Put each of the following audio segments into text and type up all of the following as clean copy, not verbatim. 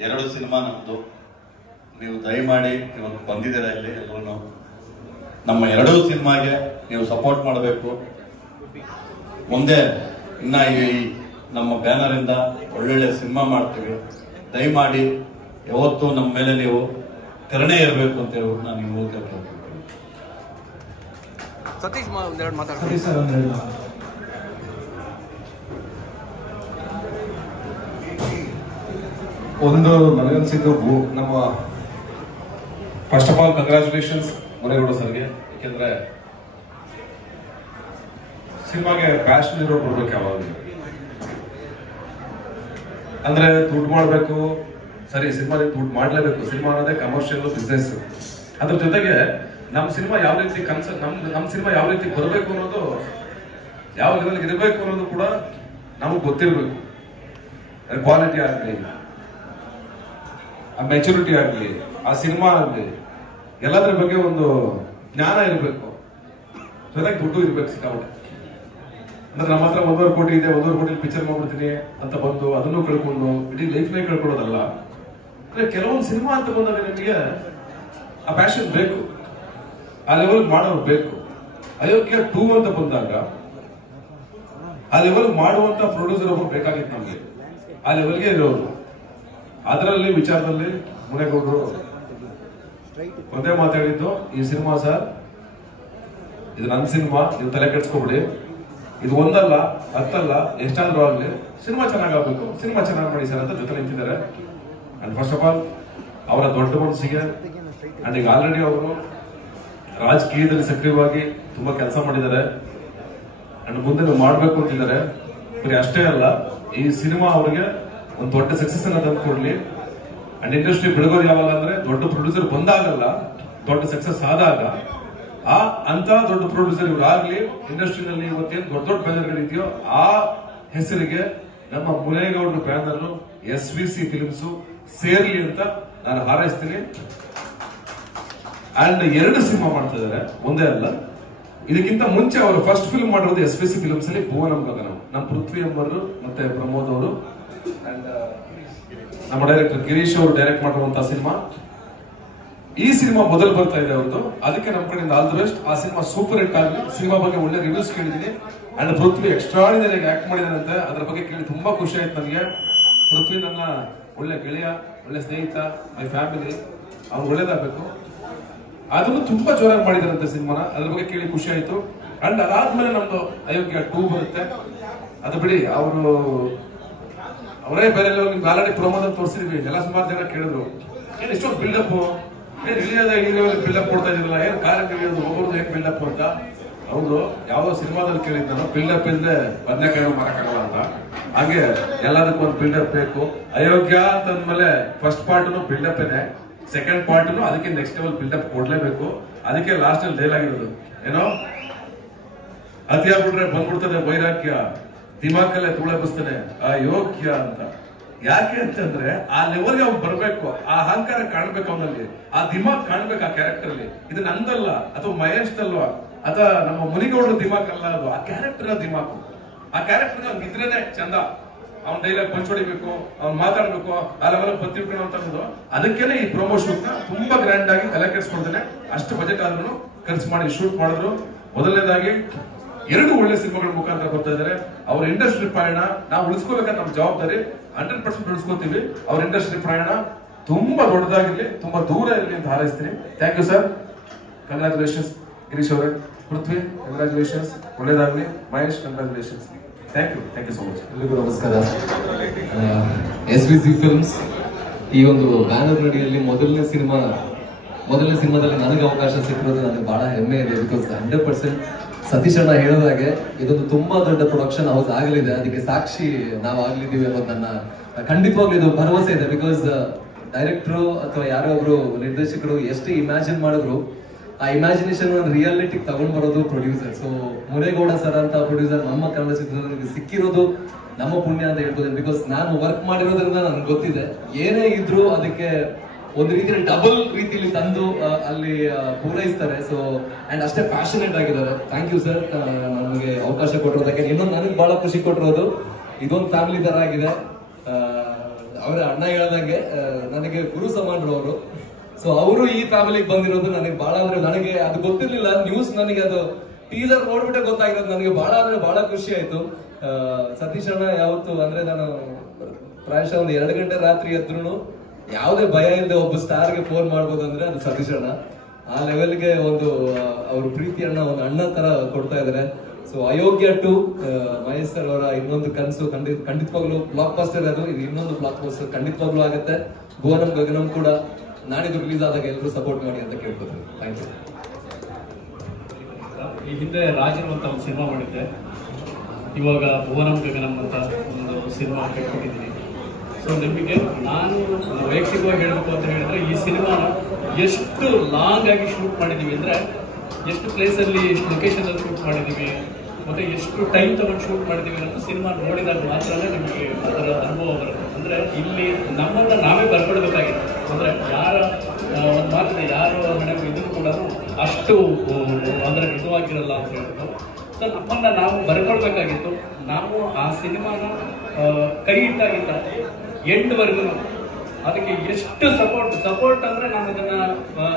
2 cinema ನಮ್ಮದು. ನೀವು ದಯಮಾಡಿ ಇವತ್ತು ಬಂದಿದ್ದೀರಾ ಇಲ್ಲಿ ಎಲ್ಲರೂ. ನಮ್ಮ 2 ಸಿನಿಮಾಗೆ ನೀವು ಸಪೋರ್ಟ್ ಮಾಡಬೇಕು. ಮುಂದೆ ಇನ್ನ ಈ ನಮ್ಮ ಬ್ಯಾನರಿಂದ ಒಳ್ಳೊಳ್ಳೆ ಸಿನಿಮಾ ಮಾಡ್ತೀವಿ. ದಯಮಾಡಿ ಯಾವತ್ತೂ ನಮ್ಮ ಮೇಲೆ ನೀವು ಕರುಣೆ ಇರಬೇಕು ಅಂತ ಹೇಳಿ ನಾನು ಈ ಮೂಲಕ ಕೇಳ್ತೀನಿ. ಸತೀಶ್ ಒಂದೆರಡು ಮಾತಾಡ್ತೀನಿ. ಒಂದು ನನಗನ್ಸಿದ್ದು ನಮ್ಮ first of all congratulations Munegowda ಸರ್ಗೆ. ಯಾಕೆಂದ್ರೆ ಸಿನಿಮಾಗೆ ಪ್ಯಾಷನ್ ಇರೋ ಬರ್ಬೇಕು ಯಾವಾಗಲೂ. ಅಂದ್ರೆ ದುಡ್ಡು ಮಾಡಬೇಕು, ಸರಿ ಸಿನಿಮಾದಿಂದ ದುಡ್ಡು ಮಾಡಲೇಬೇಕು. ಸಿನಿಮಾ ಅನ್ನೋದೇ ಕಮರ್ಷಿಯಲ್ ಬಿಸ್ನೆಸ್. ಅದ್ರ ಜೊತೆಗೆ ನಮ್ಮ ಸಿನಿಮಾ ಯಾವ ರೀತಿ ನಮ್ಮ ಸಿನಿಮಾ ಯಾವ ರೀತಿ ಬರಬೇಕು ಅನ್ನೋದು, ಯಾವ ಲೆವೆಲ್ಗೆ ಇರಬೇಕು ಅನ್ನೋದು ಕೂಡ ನಮಗೆ ಗೊತ್ತಿರಬೇಕು. ಕ್ವಾಲಿಟಿ ಆಗಲಿ, ಆ ಮೆಚುರಿಟಿ ಆಗಲಿ, ಆ ಸಿನಿಮಾ ಆಗಲಿ, ಎಲ್ಲದರ ಬಗ್ಗೆ ಒಂದು ಜ್ಞಾನ ಇರಬೇಕು. ಜೊತೆಗೆ ದುಡ್ಡು ಇರ್ಬೇಕು ಸಿಕ್ಕಾಪಟ್ಟೆ. ಅಂದ್ರೆ ನಮ್ಮ ಹತ್ರ 1.5 ಕೋಟಿ ಇದೆ, 1.5 ಕೋಟಿ ಪಿಕ್ಚರ್ ಮಾಡ್ಬಿಡ್ತೀನಿ ಅಂತ ಬಂದು ಅದನ್ನು ಕಳ್ಕೊಂಡು ಇಡೀ ಲೈಫ್ನೇ ಕಳ್ಕೊಳ್ಳೋದಲ್ಲ. ಅಂದ್ರೆ ಕೆಲವೊಂದು ಸಿನಿಮಾ ಅಂತ ಬಂದಾಗ ನಿಮಗೆ ಆ ಪ್ಯಾಷನ್ ಬೇಕು, ಆ ಲೆವೆಲ್ ಮಾಡೋರು ಬೇಕು. ಅಯೋಗ್ಯ 2 ಅಂತ ಬಂದಾಗ ಆ ಲೆವೆಲ್ ಮಾಡುವಂತ ಪ್ರೊಡ್ಯೂಸರ್ ಒಬ್ಬರು ಬೇಕಾಗಿತ್ತು ನಮಗೆ, ಆ ಲೆವೆಲ್ಗೆ ಇರೋರು. ಅದರಲ್ಲಿ ವಿಚಾರದಲ್ಲಿ ಮುನೇಗೌಡರು ಒಂದೇ ಮಾತಾಡಿದ್ದು, ಈ ಸಿನಿಮಾ ಸರ್ ಇದು ನನ್ನ ಸಿನಿಮಾ, ನೀವು ತಲೆ ಕೆಡ್ಸ್ಕೊಬಿಡಿ. ಇದು 1 ಅಲ್ಲ 10 ಅಲ್ಲ, ಎಷ್ಟಾದ್ರೂ ಆಗ್ಲಿ ಸಿನಿಮಾ ಚೆನ್ನಾಗಾಗಬೇಕು, ಸಿನಿಮಾ ಚೆನ್ನಾಗಿ ಮಾಡಿ ಸರ್ ಅಂತ ಜೊತೆ ನಿಂತಿದ್ದಾರೆ. ಅಂಡ್ ಫಸ್ಟ್ ಆಫ್ ಆಲ್ ಅವರ ದೊಡ್ಡ ಮನಸ್ಸಿಗೆ, ಅಂಡ್ ಈಗ ಆಲ್ರೆಡಿ ಅವರು ರಾಜಕೀಯದಲ್ಲಿ ಸಕ್ರಿಯವಾಗಿ ತುಂಬಾ ಕೆಲಸ ಮಾಡಿದ್ದಾರೆ. ಅಂಡ್ ಮುಂದೆ ಮಾಡಬೇಕು ಅಂತಿದ್ದಾರೆ. ಬರೀ ಅಷ್ಟೇ ಅಲ್ಲ, ಈ ಸಿನಿಮಾ ಅವರಿಗೆ ಒಂದು ದೊಡ್ಡ ಸಕ್ಸಸ್ ಅನ್ನ ತಂದು ಕೊಡ್ಲಿ. ಅಂಡ್ ಇಂಡಸ್ಟ್ರಿ ಬೆಳಗೋದು ಯಾವಾಗ ಅಂದ್ರೆ ದೊಡ್ಡ ಪ್ರೊಡ್ಯೂಸರ್ ಬಂದಾಗಲ್ಲ, ದೊಡ್ಡ ಸಕ್ಸಸ್ ಆದಾಗ. ಅಂತ ದೊಡ್ಡ ಪ್ರೊಡ್ಯೂಸರ್ ಇವರಾಗ್ಲಿ, ಇಂಡಸ್ಟ್ರಿನಲ್ಲಿ ಇವತ್ತೇನು ದೊಡ್ಡ ದೊಡ್ಡ ಬ್ಯಾನರ್ಗಳಿದೆಯೋ ಆ ಹೆಸರಿಗೆ ನಮ್ಮ ಮುನೇಗೌಡರ ಬ್ಯಾನರ್ SVC ಫಿಲ್ಮ್ಸ್ ಸೇರ್ಲಿ ಅಂತ ನಾನು ಹಾರೈಸ್ತೀನಿ. ಅಂಡ್ 2 ಸಿನಿಮಾ ಮಾಡ್ತಾ ಇದ್ದಾರೆ, ಒಂದೇ ಅಲ್ಲ. ಇದಕ್ಕಿಂತ ಮುಂಚೆ ಅವರು ಫಸ್ಟ್ ಫಿಲ್ಮ್ ಮಾಡಿರೋದು SVC ಫಿಲ್ಮ್ಸ್ ಅಲ್ಲಿ ಭುವನಂ ಗಗನಂ, ನಮ್ಮ ಪೃಥ್ವಿ ಎಂಬರು ಮತ್ತೆ ಪ್ರಮೋದ್ ಅವರು ಅಂಡ್ ನಮ್ಮ ಡೈರೆಕ್ಟರ್ ಗಿರೀಶ್ ಅವರು ಡೈರೆಕ್ಟ್ ಮಾಡಿರುವಂತಹ ಸಿನಿಮಾ. ಈ ಸಿನಿಮಾ ಮೊದಲು ಬರ್ತಾ ಇದೆ ಅವ್ರದ್ದು. ಅದಕ್ಕೆ ನಮ್ಮ ಕಡೆಯಿಂದ ಆಲ್ ದಿ ಬೆಸ್ಟ್. ಆ ಸಿನಿಮಾ ಸೂಪರ್ ಹಿಟ್ ಆಗಲಿ. ಸಿನಿಮಾ ಬಗ್ಗೆ ಒಳ್ಳೆ ರಿವ್ಯೂಸ್ ಕೇಳಿದೀನಿ. ಅಂಡ್ ಪೃಥ್ವಿ ಎಕ್ಸ್ಟ್ರಾರ್ಡಿನರಿ ಆಕ್ಟ್ ಮಾಡಿದಾನಂತೆ. ಅದ್ರ ಬಗ್ಗೆ ಕೇಳಿ ತುಂಬಾ ಖುಷಿ ಆಯ್ತು ನನಗೆ. ಪೃಥ್ವಿ ನನ್ನ ಒಳ್ಳೆ ಗೆಳೆಯ, ಒಳ್ಳೆ ಸ್ನೇಹಿತ, ಮೈ ಫ್ಯಾಮಿಲಿ. ಅವ್ರು ಒಳ್ಳೇದಾಗಬೇಕು. ಅದನ್ನು ತುಂಬಾ ಜೋರಾಗಿ ಮಾಡಿದಾರಂತೆ ಸಿನಿಮಾನ. ಅದ್ರ ಬಗ್ಗೆ ಕೇಳಿ ಖುಷಿ ಆಯ್ತು. ಅಂಡ್ ಅದಾದ್ಮೇಲೆ ನಮ್ದು ಅಯೋಗ್ಯ 2 ಬರುತ್ತೆ. ಅದು ಬಿಡಿ, ಅವರೇ ಬೇರೆ ನಿಮ್ಗೆ ಆಲ್ರೆಡಿ ಪ್ರಮೋದ್ ತೋರಿಸಿದ್ವಿ. ಎಲ್ಲ ಸುಮಾರು ಜನ ಕೇಳಿದ್ರು, ಏನ್ ಇಷ್ಟೊಂದು ಬಿಲ್ಡಪ್, ಏನ್ ಇಳಿಯೋದ ಬಿಲ್ಡಪ್ ಕೊಡ್ತಾ ಇದ್ರಲ್ಲ, ಏನ್ ಕಾರ್ಯ ಇಳಿಯೋದು ಒಬ್ಬರದ್ದು ಏನ್ ಬಿಲ್ಡಪ್ ಅಂತ. ಹೌದು, ಯಾವ್ದೋ ಸಿನಿಮಾದಲ್ಲಿ ಕೇಳಿದ್ ನಾನು, ಬಿಲ್ಡಪ್ ಇಲ್ಲದೆ ಬದನೆಕಾಯಿ ಮಾರಕ್ಕಾಗಲ್ಲ ಅಂತ. ಹಾಗೆ ಎಲ್ಲದಕ್ಕೂ ಒಂದು ಬಿಲ್ಡಪ್ ಬೇಕು. ಅಯೋಗ್ಯ ಅಂತ ಅಂದ್ಮೇಲೆ ಫಸ್ಟ್ ಪಾರ್ಟ್ನು ಬಿಲ್ಡಪ್ ಏನೆ, ಸೆಕೆಂಡ್ ಪಾರ್ಟ್ನು ಅದಕ್ಕೆ ನೆಕ್ಸ್ಟ್ ಲೆವೆಲ್ ಬಿಲ್ಡಪ್ ಕೊಡ್ಲೇಬೇಕು. ಅದಕ್ಕೆ ಲಾಸ್ಟ್ ಅಲ್ಲಿ ಡೈಲಾಗ್ ಇರೋದು ಏನೋ, ಅತಿಯಾಗ್ಬಿಟ್ರೆ ಬಂದ್ಬಿಡ್ತದೆ ವೈರಾಗ್ಯ, ದಿಮಾಕಲ್ಲೇ ತುಳಬಿಸ್ತಾನೆ ಅಯೋಗ್ಯ ಅಂತ. ಯಾಕೆ ಅಂತಂದ್ರೆ ಆ ಲೆವೆಲ್ಗೆ ಅವ್ನು ಬರ್ಬೇಕು, ಆ ಅಹಂಕಾರ ಕಾಣ್ಬೇಕು ಅವನಲ್ಲಿ, ಆ ದಿಮಾಕ್ ಕಾಣ್ಬೇಕು ಆ ಕ್ಯಾರೆಕ್ಟರ್ ಅಲ್ಲಿ. ಇದು ನಂದಲ್ಲ ಅಥವಾ ಮಹೇಶ್ ಅಲ್ವಾ ಅಥವಾ ನಮ್ಮ ಮುನಿಗೌಡರ ದಿಮಾಕ್ ಅಲ್ಲ, ಅದು ಆ ಕ್ಯಾರೆಕ್ಟರ್ ದಿಮಾಕು. ಆ ಕ್ಯಾರೆಕ್ಟರ್ ಅವ್ನಿಗಿದ್ರೇನೆ ಚಂದ. ಅವ್ನ ಡೈಲಾಗ್ ಪಂಚ್ ಹೊಡಿಬೇಕು, ಅವ್ನು ಮಾತಾಡ್ಬೇಕು, ಆ ಲೆವೆಲ್ ಬರ್ತಿರ್ಬೇಕು ಅಂತ ಅನ್ನೋದು. ಅದಕ್ಕೇನೆ ಈ ಪ್ರೊಮೋ ಶೂಟ್ ನ ತುಂಬಾ ಗ್ರ್ಯಾಂಡ್ ಆಗಿ ತಲೆ ಕೆಡಿಸ್ಕೊಳ್ತೇನೆ. ಅಷ್ಟು ಬಜೆಟ್ ಆದ್ರೂ ಖರ್ಚು ಮಾಡಿ ಶೂಟ್ ಮಾಡಿದ್ರು. ಮೊದಲನೇದಾಗಿ 2 ಒಳ್ಳೆ ಸಿನಿಮಾಗಳ ಮುಖಾಂತರ ಬರ್ತಾ ಇದ್ದಾರೆ. ಅವ್ರ ಇಂಡಸ್ಟ್ರಿ ಪ್ರಯಾಣ ನಾವು ಉಳಿಸ್ಕೋಬೇಕಂತ ನಮ್ಮ ಜವಾಬ್ದಾರಿ. 100% ಉಳಿಸ್ಕೋತೀವಿ. ಅವ್ರ ಇಂಡಸ್ಟ್ರಿ ಪ್ರಯಾಣ ತುಂಬಾ ದೊಡ್ಡದಾಗಿರ್ಲಿ, ತುಂಬಾ ದೂರ ಇರಲಿ ಅಂತ ಹಾರೈಸ್ತೀನಿ. Thank you sir. Congratulations Girish ಅವರೇ. ಪೃಥ್ವಿ ಕಂಗ್ರಾಚುಲೇಷನ್ಸ್, ಒಳ್ಳೇದಾಗ್ಲಿ. Mahesh congratulations. Thank you so much. ಎಲ್ರಿಗೂ ನಮಸ್ಕಾರ. SVC ಫಿಲ್ಮ್ಸ್ ಈ ಒಂದು ಬ್ಯಾನರ್ ನಡಿಯಲ್ಲಿ ಮೊದಲನೇ ಸಿನಿಮಾದಲ್ಲಿ ನನಗೆ ಅವಕಾಶ ಸಿಕ್ಕಿರೋದು ನನಗೆ ಬಹಳ ಹೆಮ್ಮೆ ಇದೆ. ಬಿಕಾಸ್ 100% ಸತೀಶ್ ಅಣ್ಣ ಹೇಳಿದಾಗೆ ಇದೊಂದು ತುಂಬಾ ದೊಡ್ಡ ಪ್ರೊಡಕ್ಷನ್ ಹೌಸ್ ಆಗಲಿದೆ. ಅದಕ್ಕೆ ಸಾಕ್ಷಿ ನಾವು ಆಗ್ಲಿದ್ದೀವಿ ಅನ್ನೋದು ನನ್ನ ಖಂಡಿತವಾಗ್ಲೂ ಇದು ಭರವಸೆ ಇದೆ. ಬಿಕಾಸ್ ಡೈರೆಕ್ಟ್ರು ಅಥವಾ ಯಾರೋ ಒಬ್ರು ನಿರ್ದೇಶಕರು ಎಷ್ಟೇ ಇಮ್ಯಾಜಿನ್ ಮಾಡಿದ್ರು, ಆ ಇಮ್ಯಾಜಿನೇಷನ್ ರಿಯಾಲಿಟಿಗೆ ತಗೊಂಡ್ ಬರೋದು ಪ್ರೊಡ್ಯೂಸರ್. ಸೊ ಮುನೇಗೌಡ ಸರ್ ಅಂತ ಪ್ರೊಡ್ಯೂಸರ್ ನಮ್ಮ ಕನ್ನಡ ಚಿತ್ರದಲ್ಲಿ ಸಿಕ್ಕಿರೋದು ನಮ್ಮ ಪುಣ್ಯ ಅಂತ ಹೇಳ್ಬೋದು. ಬಿಕಾಸ್ ನಾನು ವರ್ಕ್ ಮಾಡಿರೋದ್ರಿಂದ ನನ್ಗೆ ಗೊತ್ತಿದೆ, ಏನೇ ಇದ್ರು ಅದಕ್ಕೆ ಒಂದು ರೀತಿಯಲ್ಲಿ ಡಬಲ್ ರೀತಿಯಲ್ಲಿ ತಂದು ಅಲ್ಲಿ ಪೂರೈಸ್ತಾರೆ. ಸೊ ಅಂಡ್ ಅಷ್ಟೇ ಪ್ಯಾಷನೇಟ್ ಆಗಿದ್ದಾರೆ. ಥ್ಯಾಂಕ್ ಯು ಸರ್, ನಮಗೆ ಅವಕಾಶ ಕೊಟ್ಟಿರೋದಕ್ಕೆ. ಇನ್ನೊಂದು ನನಗೆ ಬಹಳ ಖುಷಿ ಕೊಟ್ಟಿರೋದು, ಇದೊಂದು ಫ್ಯಾಮಿಲಿ ತರ ಆಗಿದೆ. ಅವರ ಅಣ್ಣ ಹೇಳ್ದಂಗೆ ನನಗೆ ಗುರು ಸಮಾನರು ಅವರು. ಸೊ ಅವರು ಈ ಫ್ಯಾಮಿಲಿಗೆ ಬಂದಿರೋದು ನನಗೆ ಬಹಳ ಅಂದ್ರೆ ನನಗೆ ಅದು ಗೊತ್ತಿರ್ಲಿಲ್ಲ. ನ್ಯೂಸ್ ನನಗೆ ಅದು ಟೀಸರ್ ನೋಡ್ಬಿಟ್ಟೆ ಗೊತ್ತಾಗಿರೋದು. ನನಗೆ ಬಹಳ ಅಂದ್ರೆ ಬಹಳ ಖುಷಿ ಆಯ್ತು. ಸತೀಶ್ ಅಣ್ಣ ಯಾವತ್ತು ಅಂದ್ರೆ ನಾನು ಪ್ರಾಯಶಃ ಒಂದು 2 ಗಂಟೆ ರಾತ್ರಿ ಎದ್ರು ಯಾವುದೇ ಭಯ ಇಲ್ಲದೆ ಒಬ್ಬ ಸ್ಟಾರ್ಗೆ ಫೋನ್ ಮಾಡ್ಬೋದು ಅಂದ್ರೆ ಅದು ಸತೀಶ್ ಅಣ್ಣ. ಆ ಲೆವೆಲ್ಗೆ ಒಂದು ಅವ್ರ ಪ್ರೀತಿಯನ್ನ ಒಂದು ಅಣ್ಣ ತರ ಕೊಡ್ತಾ ಇದಾರೆ. ಸೊ ಅಯೋಗ್ಯ 2 ಮಹೇಶ್ ಸರ್ ಅವರ ಇನ್ನೊಂದು ಕನಸು ಖಂಡಿತವಾಗ್ಲೂ ಬ್ಲಾಕ್ ಬಸ್ಟರ್. ಅದು ಇದು ಇನ್ನೊಂದು ಬ್ಲಾಕ್ ಬಸ್ಟರ್ ಖಂಡಿತವಾಗ್ಲೂ ಆಗುತ್ತೆ. ಭುವನಂ ಗಗನಂ ಕೂಡ ನಾಡಿದ್ದು ರಿಲೀಸ್ ಆದಾಗ ಎಲ್ಲರೂ ಸಪೋರ್ಟ್ ಮಾಡಿ ಅಂತ ಕೇಳ್ಕೊತೀನಿ. Thank you. ಈ ಹಿಂದೆ ರಾಜರು ಅಂತ ಒಂದು ಸಿನಿಮಾ ಮಾಡಿದ್ದೆ, ಇವಾಗ ಭುವನಂ ಗಗನಂ ಅಂತ ಒಂದು ಸಿನಿಮಾ ಕಟ್ಕೊಟ್ಟಿದ್ದೀನಿ. ಸೊ ನಿಮಗೆ ನಾನು ವೈಯಕ್ತಿಕವಾಗಿ ಹೇಳಬೇಕು ಅಂತ ಹೇಳಿದ್ರೆ ಈ ಸಿನಿಮಾನ ಎಷ್ಟು ಲಾಂಗ್ ಆಗಿ ಶೂಟ್ ಮಾಡಿದ್ದೀವಿ ಅಂದರೆ, ಎಷ್ಟು ಪ್ಲೇಸಲ್ಲಿ ಎಷ್ಟು ಲೊಕೇಶನಲ್ಲಿ ಶೂಟ್ ಮಾಡಿದ್ದೀವಿ ಮತ್ತು ಎಷ್ಟು ಟೈಮ್ ತಗೊಂಡು ಶೂಟ್ ಮಾಡಿದ್ದೀವಿ ಅನ್ನೋದು ಸಿನಿಮಾ ನೋಡಿದಾಗ ಮಾತ್ರನೇ ನಿಮಗೆ ಅದರ ಅನುಭವ ಬರುತ್ತೆ. ಅಂದರೆ ಇಲ್ಲಿ ನಮ್ಮನ್ನು ನಾವೇ ಬರ್ಕೊಳ್ಬೇಕಾಗಿದೆ. ಅಂದರೆ ಯಾರ ಒಂದು ಮಾತಿದೆ, ಯಾರು ಮನೆಗೂ ಇದನ್ನು ಕೂಡ ಅಷ್ಟು ಅಂದರೆ ಇದುವಾಗಿರಲ್ಲ ಅಂತ ಹೇಳ್ಬಿಟ್ಟು. ಸೊ ನಮ್ಮನ್ನು ನಾವು ಬರ್ಕೊಳ್ಬೇಕಾಗಿತ್ತು. ನಾವು ಆ ಸಿನಿಮಾನ ಕೈ ಇಟ್ಟಾಗಿದ್ದ ಎಂಡ್ವರೆಗೂ ಅದಕ್ಕೆ ಎಷ್ಟು ಸಪೋರ್ಟ್ ಅಂದ್ರೆ ನಾನು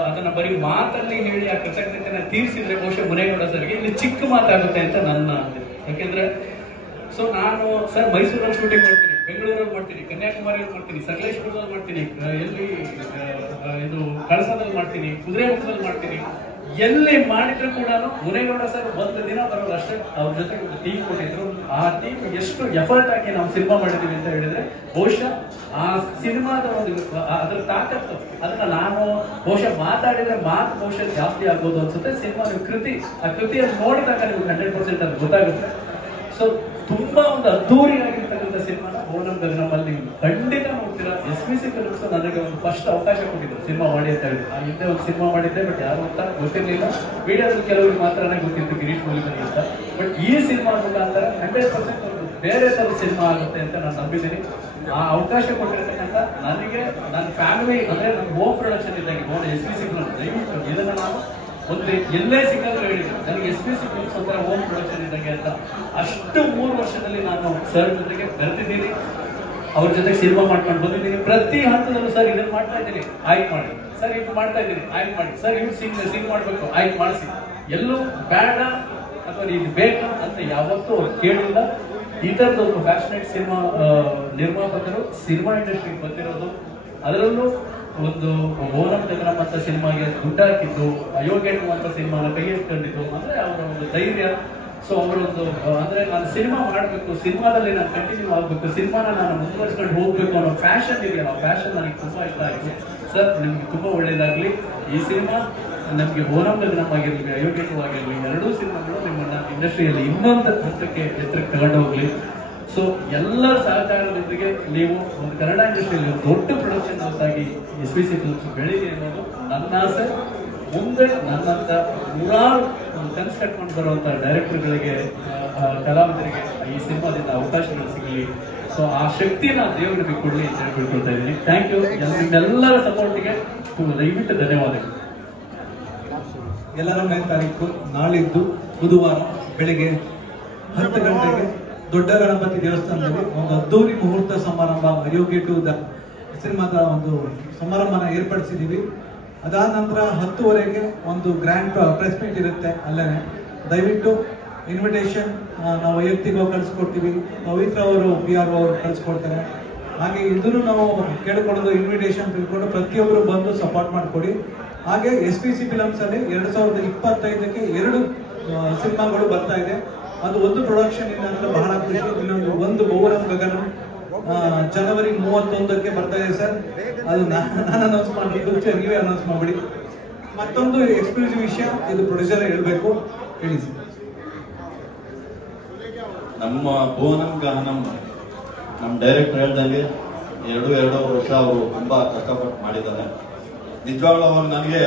ಅದನ್ನ ಬರೀ ಮಾತಲ್ಲಿ ಹೇಳಿ ಆ ಕೃತಜ್ಞತೆನ ತೀರಿಸಿದ್ರೆ ಬಹುಶಃ ಮುನೇಗೌಡ ಸರ್ಗೆ ಇಲ್ಲಿ ಚಿಕ್ಕ ಮಾತಾಗುತ್ತೆ ಅಂತ ನನ್ನ. ಯಾಕೆಂದ್ರೆ ಸೊ ನಾನು ಸರ್ ಮೈಸೂರಲ್ಲಿ ಶೂಟಿಂಗ್ ಮಾಡ್ತೀನಿ, ಬೆಂಗಳೂರಲ್ಲಿ ಮಾಡ್ತೀನಿ, ಕನ್ಯಾಕುಮಾರಿಯಲ್ಲಿ ಮಾಡ್ತೀನಿ, ಸಕಲೇಶ್ಪುರದಲ್ಲಿ ಮಾಡ್ತೀನಿ, ಎಲ್ಲಿ ಇದು ಕಳಸದಲ್ಲಿ ಮಾಡ್ತೀನಿ, ಕುದುರೆಮುಖದಲ್ಲಿ ಮಾಡ್ತೀನಿ. ಎಲ್ಲಿ ಮಾಡಿದ್ರು ಕೂಡ ಮುನೇಗೌಡ ಸರ್ ಒಂದು ದಿನ ಬರೋದು ಅಷ್ಟೇ. ಅವ್ರ ಜೊತೆಗೆ ಒಂದು ಟೀಮ್ ಕೊಟ್ಟಿದ್ರು. ಆ ಟೀಮ್ ಎಷ್ಟು ಎಫರ್ಟ್ ಹಾಕಿ ನಾವು ಸಿನಿಮಾ ಮಾಡಿದೀವಿ ಅಂತ ಹೇಳಿದ್ರೆ ಬಹುಶಃ ಆ ಸಿನಿಮಾದ ಒಂದು ಅದ್ರ ತಾಕತ್ತು ಅದನ್ನ ನಾನು ಬಹುಶಃ ಮಾತಾಡಿದ್ರೆ ಮಾತು ಬಹುಶಃ ಜಾಸ್ತಿ ಆಗ್ಬೋದು ಅನ್ಸುತ್ತೆ. ಸಿನಿಮಾ ಕೃತಿ ಆ ಕೃತಿಯನ್ನು ನೋಡಿದಾಗ ನಿಮ್ಗೆ 100% ಅದು ಗೊತ್ತಾಗುತ್ತೆ. ಸೊ ತುಂಬಾ ಒಂದು ಅದ್ದೂರಿ ಆಗಿರ್ತಕ್ಕಂಥ ಸಿನಿಮಾನ ಭುವನಂ ಗಗನಂನಲ್ಲಿ ನೀವು ಖಂಡಿತ ನೋಡ್ತೀರಾ. SVC ಫಿಲ್ಮ್ಸ್ ನನಗೆ ಒಂದು ಫಸ್ಟ್ ಅವಕಾಶ ಕೊಟ್ಟಿದ್ರು ಸಿನಿಮಾ ಮಾಡಿ ಅಂತ ಹೇಳಿ. ಆ ಹಿಂದೆ ಒಂದು ಸಿನಿಮಾ ಮಾಡಿದ್ದೆ, ಬಟ್ ಯಾರು ಅಂತ ಗೊತ್ತಿರಲಿಲ್ಲ. ಮೀಡಿಯಾದಲ್ಲಿ ಕೆಲವರಿಗೆ ಮಾತ್ರನೇ ಗೊತ್ತಿತ್ತು, ಗಿರೀಶ್ ಮೂಲಿಕನಿ ಅಂತ. ಬಟ್ ಈ ಸಿನಿಮಾ ಮುಖಾಂತರ 100% ಒಂದು ಬೇರೆ ಥರದ ಸಿನಿಮಾ ಆಗುತ್ತೆ ಅಂತ ನಾನು ನಂಬಿದ್ದೀನಿ. ಆ ಅವಕಾಶ ಕೊಟ್ಟಿರ್ತಕ್ಕಂಥ ನನಗೆ ನನ್ನ ಫ್ಯಾಮಿಲಿ ಅಂದ್ರೆ ನನ್ನ ಹೋಮ್ ಪ್ರೊಡಕ್ಷನ್ ಇದ್ದಂಗೆ SVC ಫಿಲ್ಮ್ಸ್ ದಯವಿಟ್ಟು ಇದನ್ನ ನಾನು ಒಂದು ಎಲ್ಲೇ ಸಿಕ್ಕಾದ್ರೂ ಹೇಳಿದ್ರು ನನಗೆ SVC ಫಿಲ್ಮ್ಸ್ ಒಂಥರ ಹೋಮ್ ಪ್ರೊಡಕ್ಷನ್ ಇದ್ದಂಗೆ ಅಂತ. ಅಷ್ಟು 3 ವರ್ಷದಲ್ಲಿ ನಾನು ಸರ್ ಜೊತೆಗೆ ಬೆರೆತಿದ್ದೀನಿ, ಅವ್ರ ಜೊತೆಗೆ ಸಿನಿಮಾ ಮಾಡ್ಕೊಂಡು ಬಂದಿದ್ದೀನಿ. ಪ್ರತಿ ಹಂತದಲ್ಲೂ ಸರ್ ಇದನ್ನು ಮಾಡ್ತಾ ಇದ್ದೀನಿ, ಆಯ್ಕೆ ಮಾಡಿ, ಸರ್ ಇದು ಮಾಡ್ತಾ ಇದ್ದೀನಿ, ಆಯ್ಕೆ ಮಾಡಿ, ಸರ್ ಇವ್ರು ಸಿಂಗ್ ಮಾಡ್ಬೇಕು, ಆಯ್ಕೆ ಮಾಡಿಸಿ, ಎಲ್ಲೂ ಬೇಡ ಅಥವಾ ಇದು ಬೇಕಾ ಅಂತ ಯಾವತ್ತೂ ಅವ್ರು ಕೇಳಿಲ್ಲ. ಈ ಥರದೊಂದು ಫ್ಯಾಷನೇಟ್ ಸಿನಿಮಾ ನಿರ್ಮಾಪಕರು ಸಿನಿಮಾ ಇಂಡಸ್ಟ್ರಿಗೆ ಬಂದಿರೋದು, ಅದರಲ್ಲೂ ಒಂದು ಭುವನಂ ಗಗನಂ ಅಂತ ಸಿನಿಮಾಗೆ ದುಡ್ಡು ಹಾಕಿದ್ದು, ಅಯೋಗ್ಯ ಅಂತ ಸಿನಿಮಾನ ಕೈ ಎತ್ಕೊಂಡಿದ್ದು ಅಂದ್ರೆ ಅವರ ಒಂದು ಧೈರ್ಯ. ಸೊ ಅವರೊಂದು ಅಂದ್ರೆ ನಾನು ಸಿನಿಮಾ ಮಾಡಬೇಕು, ಸಿನಿಮಾದಲ್ಲಿ ನಾನು ಕಂಟಿನ್ಯೂ ಆಗಬೇಕು, ಸಿನಿಮಾನ ನಾನು ಮುಂದುವರ್ಸ್ಕೊಂಡು ಹೋಗ್ಬೇಕು ಅನ್ನೋ ಫ್ಯಾಷನ್ ಇದೆಯಲ್ಲ, ಆ ಫ್ಯಾಷನ್ ನನಗೆ ತುಂಬಾ ಇಷ್ಟ ಆಯಿತು. ಸರ್ ನಿಮ್ಗೆ ತುಂಬಾ ಒಳ್ಳೇದಾಗ್ಲಿ. ಈ ಸಿನಿಮಾ ನಮಗೆ ಭುವನಂ ಗಗನಂ ಆಗಿರಲಿ, ಅಯೋಗ್ಯವಾಗಿರಲಿ, ಎರಡೂ ಸಿನಿಮಾಗಳು ನಿಮ್ಮನ್ನ ಇಂಡಸ್ಟ್ರಿಯಲ್ಲಿ ಇನ್ನೊಂದು ಹಂತಕ್ಕೆ ಎತ್ತರಕ್ಕೆ ತಗೊಂಡು ಹೋಗ್ಲಿ. ಸೊ ಎಲ್ಲರ ಸಹಕಾರದೊಂದಿಗೆ ನೀವು ಒಂದು ಕನ್ನಡ ಇಂಡಸ್ಟ್ರಿಯಲ್ಲಿ ದೊಡ್ಡ ಪ್ರೊಡಕ್ಷನ್ ಹೌಸ್ ಆಗಿ SVC ಫಿಲ್ಮ್ಸ್ ಬೆಳೀಲಿ ಅನ್ನೋದು ನನ್ನ ಆಸೆ. ಮುಂದೆ ನನ್ನಂತ ನೂರಾರು ಕನಸು ಕಟ್ಕೊಂಡು ಬರುವಂಥ ಡೈರೆಕ್ಟರ್ಗಳಿಗೆ, ಕಲಾವಿದರಿಗೆ ಈ ಸಿನಿಮಾದಿಂದ ಅವಕಾಶಗಳು ಸಿಗಲಿ. ಸೊ ಆ ಶಕ್ತಿನ ದೇವರು ನಿಮಗೆ ಕೊಡಲಿ ಅಂತ ಹೇಳಿ ಬಿಡ್ಕೊಳ್ತಾ ಇದ್ದೀನಿ. Thank you. ನಿಮ್ಮೆಲ್ಲರ ಸಪೋರ್ಟಿಗೆ ದಯವಿಟ್ಟು ಧನ್ಯವಾದಗಳು. ಎಲ್ಲರ 9ನೇ ತಾರೀಕು ನಾಳಿದ್ದು ಬುಧವಾರ ಬೆಳಿಗ್ಗೆ 10 ಗಂಟೆಗೆ ದೊಡ್ಡ ಗಣಪತಿ ದೇವಸ್ಥಾನದಲ್ಲಿ ಒಂದು ಅದ್ದೂರಿ ಮುಹೂರ್ತ ಸಮಾರಂಭ ಅಯೋಗ್ಯ 2 ಸಿನಿಮಾದ ಒಂದು ಸಮಾರಂಭನ ಏರ್ಪಡಿಸಿದ್ದೀವಿ. ಅದಾದ ನಂತರ 10:00 ಒಂದು ಗ್ರ್ಯಾಂಡ್ ಪ್ರೆಸ್ ಮೀಟ್ ಇರುತ್ತೆ. ಅಲ್ಲೇ ದಯವಿಟ್ಟು ಇನ್ವಿಟೇಷನ್ ನಾವು ವೈಯಕ್ತಿಕವಾಗಿ ಕಳಿಸ್ಕೊಡ್ತೀವಿ, ಪವಿತ್ರ ಅವರು PR ಅವರು ಕಳಿಸ್ಕೊಡ್ತಾರೆ. ಹಾಗೆ ಇದನ್ನು ನಾವು ಕೇಳಿಕೊಳ್ಳೋದು ಇನ್ವಿಟೇಷನ್ ತಿಳ್ಕೊಂಡು ಪ್ರತಿಯೊಬ್ಬರು ಬಂದು ಸಪೋರ್ಟ್ ಮಾಡಿಕೊಡಿ. ಹಾಗೆ SVC ಫಿಲಮ್ಸ್ ಅಲ್ಲಿ 2025ಕ್ಕೆ 2 ಸಿನಿಮಾಗಳು ಬರ್ತಾ ಇದೆ. ಅದು ಒಂದು ಪ್ರೊಡಕ್ಷನ್ ಇಂದ ಅಂದ್ರೆ ಬಹಳ ಖುಷಿ. ಒಂದು ಭುವನಂ ಗಗನಂ ಜನವರಿ 31ಕ್ಕೆ ಬರ್ತಾ ಇದೆ ಸರ್. ಅದು ನಾನು ಅನೌನ್ಸ್ ಮಾಡಿದ್ದು, ನೀವೇ ಅನೌನ್ಸ್ ಮಾಡ್ಬಿಡಿ. ಮತ್ತೊಂದು ಎಕ್ಸ್ಕ್ಲೂಸಿವ್ ವಿಷಯ, ಇದು ಪ್ರೊಡ್ಯೂಸರ್ ಹೇಳ್ಬೇಕು, ಹೇಳಿ ಸರ್. ನಮ್ಮ ಭುವನಂ ಗಗನಂ ನಮ್ಮ ಡೈರೆಕ್ಟರ್ ಹೇಳ್ದಂಗೆ 2 ವರ್ಷ ಅವರು ತುಂಬಾ ಕಷ್ಟಪಟ್ಟು ಮಾಡಿದ್ದಾರೆ. ನಿಜವಾಗ್ಲೂ ಅವಾಗ ನನಗೆ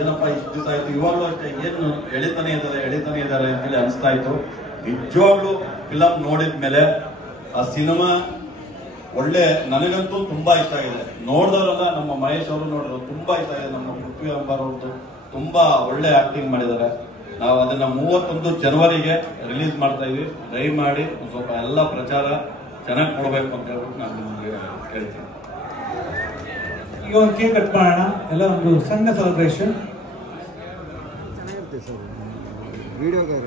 ಏನಪ್ಪ ಇಷ್ಟು ದಿವಸ ಆಯ್ತು, ಇವಾಗಲೂ ಅಷ್ಟೇ ಏನು ಎಳಿತಾನೆ ಇದ್ದಾರೆ ಅಂತೇಳಿ ಅನಿಸ್ತಾ ಇತ್ತು. ನಿಜವಾಗ್ಲೂ ಫಿಲಮ್ ನೋಡಿದ್ಮೇಲೆ ಆ ಸಿನಿಮಾ ಒಳ್ಳೆ, ನನಗಂತೂ ತುಂಬಾ ಇಷ್ಟ ಆಗಿದೆ. ನೋಡಿದವರೆಲ್ಲ ನಮ್ಮ ಮಹೇಶ್ ಅವರು ನೋಡಿದ್ರು ತುಂಬಾ ಇಷ್ಟ ಆಗಿದೆ. ನಮ್ಮ ಪೃಥ್ವಿ ಅಂಬಾರ್ ಅವ್ರದ್ದು ತುಂಬಾ ಒಳ್ಳೆ ಆಕ್ಟಿಂಗ್ ಮಾಡಿದ್ದಾರೆ. ನಾವು ಅದನ್ನ 31 ಜನವರಿಗೆ ರಿಲೀಸ್ ಮಾಡ್ತಾ ಇದ್ವಿ. ದಯಮಾಡಿ ಸ್ವಲ್ಪ ಎಲ್ಲ ಪ್ರಚಾರ ಚೆನ್ನಾಗಿ ಕೊಡಬೇಕು ಅಂತ ಹೇಳ್ಬಿಟ್ಟು ನಾನು ನಿಮಗೆ ಹೇಳ್ತೀನಿ. ಈಗ ಒಂದು ಕೇಕ್ ಕಟ್ ಮಾಡೋಣ, ಎಲ್ಲ ಒಂದು ಸಣ್ಣ ಸೆಲೆಬ್ರೇಷನ್. ಚೆನ್ನಾಗಿರುತ್ತೆ ಸರ್ ವಿಡಿಯೋಗಾರ